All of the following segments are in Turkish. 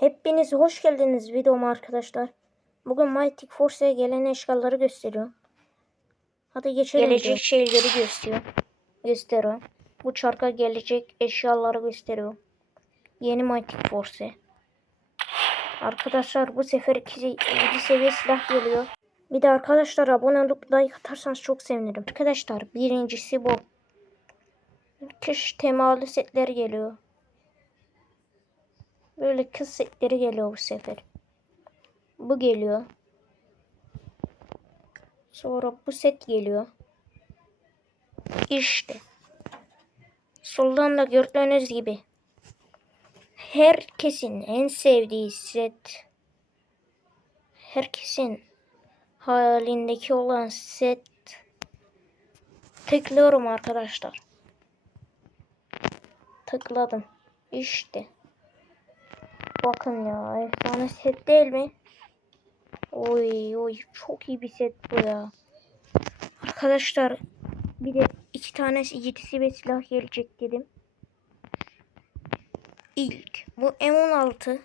Hepiniz hoş geldiniz videoma arkadaşlar. Bugün Mighty Force'e gelen eşyaları gösteriyor. Hadi geçelim. Gelecek şeyleri gösteriyor. Gösteriyor. Bu çarka gelecek eşyaları gösteriyor. Yeni Mighty Force. Arkadaşlar bu sefer 2 seviye silah geliyor. Bir de arkadaşlar abone olup like atarsanız çok sevinirim. Arkadaşlar birincisi bu. Kış temalı setler geliyor. Böyle kız setleri geliyor bu sefer. Bu geliyor. Sonra bu set geliyor. İşte. Soldan da gördüğünüz gibi. Herkesin en sevdiği set. Herkesin halindeki olan set. Tıklıyorum arkadaşlar. Tıkladım. İşte. Bakın ya efsane set değil mi? Oy oy çok iyi bir set bu ya. Arkadaşlar bir de iki tane yedisi ve silah gelecek dedim. İlk bu M16.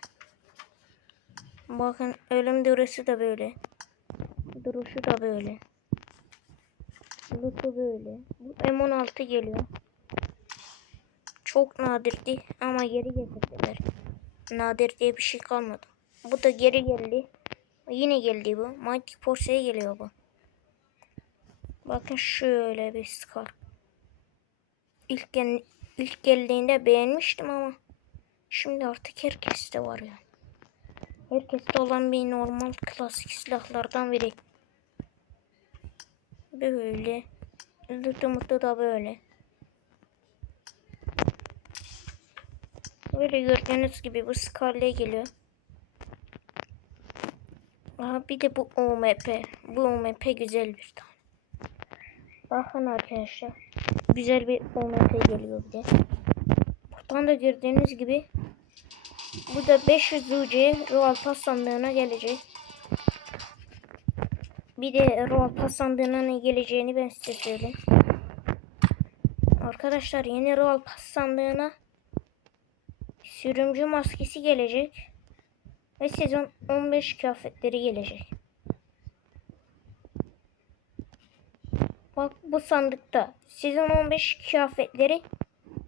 Bakın ölüm duruşu da böyle. Duruşu da böyle. Loot'u böyle. Bu M16 geliyor. Çok nadirdi ama geri getirdiler. Nadir diye bir şey kalmadı. Bu da geri geldi. Yine geldi bu. Mighty Force'e geliyor bu. Bakın şöyle bir skar. İlk, gel ilk geldiğinde beğenmiştim ama şimdi artık herkeste var yani. Herkeste olan bir normal klasik silahlardan biri. Böyle. Lütü da böyle. Böyle gördüğünüz gibi bu Scarlet geliyor. Aha bir de bu OMP. Bu OMP güzel bir tane. Bakın arkadaşlar. Güzel bir OMP geliyor bir de. Buradan da gördüğünüz gibi bu da 500 UC Royal Pass sandığına gelecek. Bir de Royal Pass sandığına ne geleceğini ben size söyleyeyim. Arkadaşlar yeni Royal Pass sandığına sürümcü maskesi gelecek. Ve sezon 15 kıyafetleri gelecek. Bak bu sandıkta sezon 15 kıyafetleri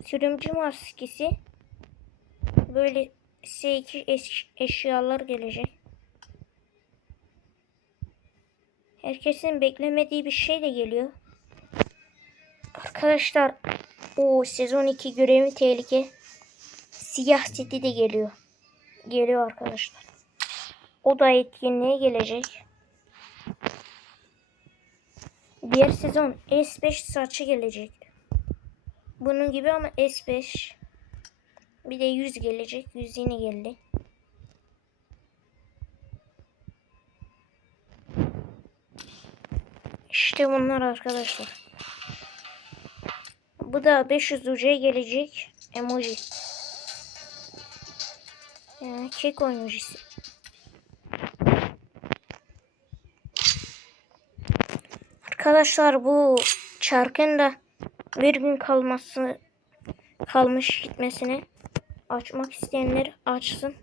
sürümcü maskesi böyle S2 eş eşyalar gelecek. Herkesin beklemediği bir şey de geliyor. Arkadaşlar o sezon 2 görevi tehlike siyah seti de geliyor. Geliyor arkadaşlar. O da etkinliğe gelecek. Diğer sezon S5 saçı gelecek. Bunun gibi ama S5. Bir de 100 gelecek. 100 yine geldi. İşte bunlar arkadaşlar. Bu da 500 UC'ye gelecek emoji. Yani kek emojisi. Arkadaşlar bu çarkın da bir gün kalması kalmış gitmesine açmak isteyenler açsın.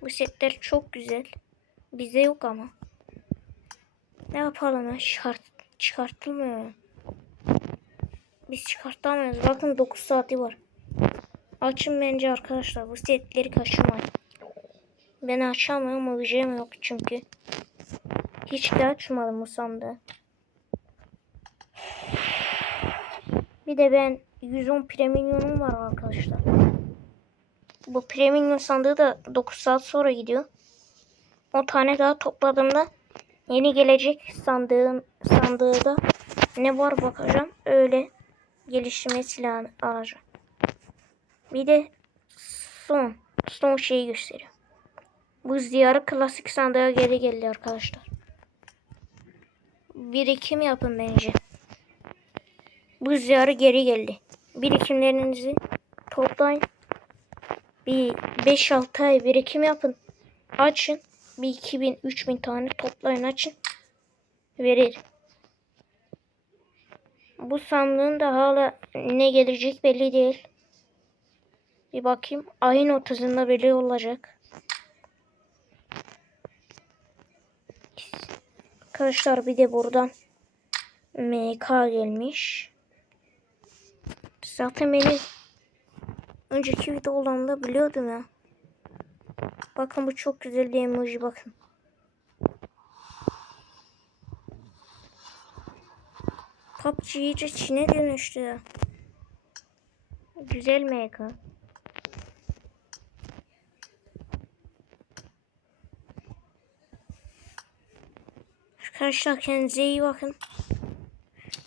Bu setler çok güzel. Bize yok ama. Ne yapalım ya? Şart, çıkartılmıyor. Biz çıkartamıyoruz. Bakın 9 saati var. Açın bence arkadaşlar. Bu setleri kaçırmayın. Ben açamıyorum. Uyuyacağım yok çünkü. Hiç de açmadım bu sandığı. Bir de ben 110 premium'um var arkadaşlar. Bu premium sandığı da 9 saat sonra gidiyor. 10 tane daha topladığımda yeni gelecek sandığın sandığı da ne var bakacağım. Öyle geliştirme silahını alacağım. Bir de son son şeyi gösteriyor. Bu ziyarı klasik sandığa geri geldi arkadaşlar. Birikim yapın bence. Bu ziyarı geri geldi. Birikimlerinizi toplayın. Bir 5-6 ay birikim yapın. Açın. Bir 2000 3000 tane toplayın açın. Verir. Bu sandığın da hala ne gelecek belli değil. Bir bakayım. Ayın 30'unda belli olacak. Arkadaşlar bir de buradan MK gelmiş. Zaten beni önceki videolarımda biliyordum ya. Bakın bu çok güzel bir emoji bakın. PUBG iyice Çin'e dönüştü. Güzel MK. Arkadaşlar kendinize iyi bakın.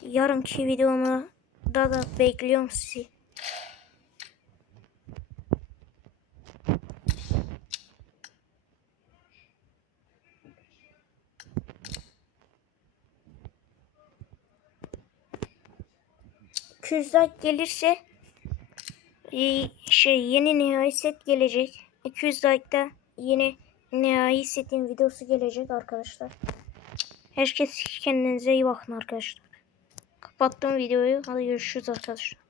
Yarınki videomu da da bekliyorum sizi. like gelirse e, şey yeni nihai set gelecek. 200 like'da yeni nihai setin videosu gelecek arkadaşlar. Herkes kendinize iyi bakın arkadaşlar. Kapattım videoyu. Hadi görüşürüz arkadaşlar.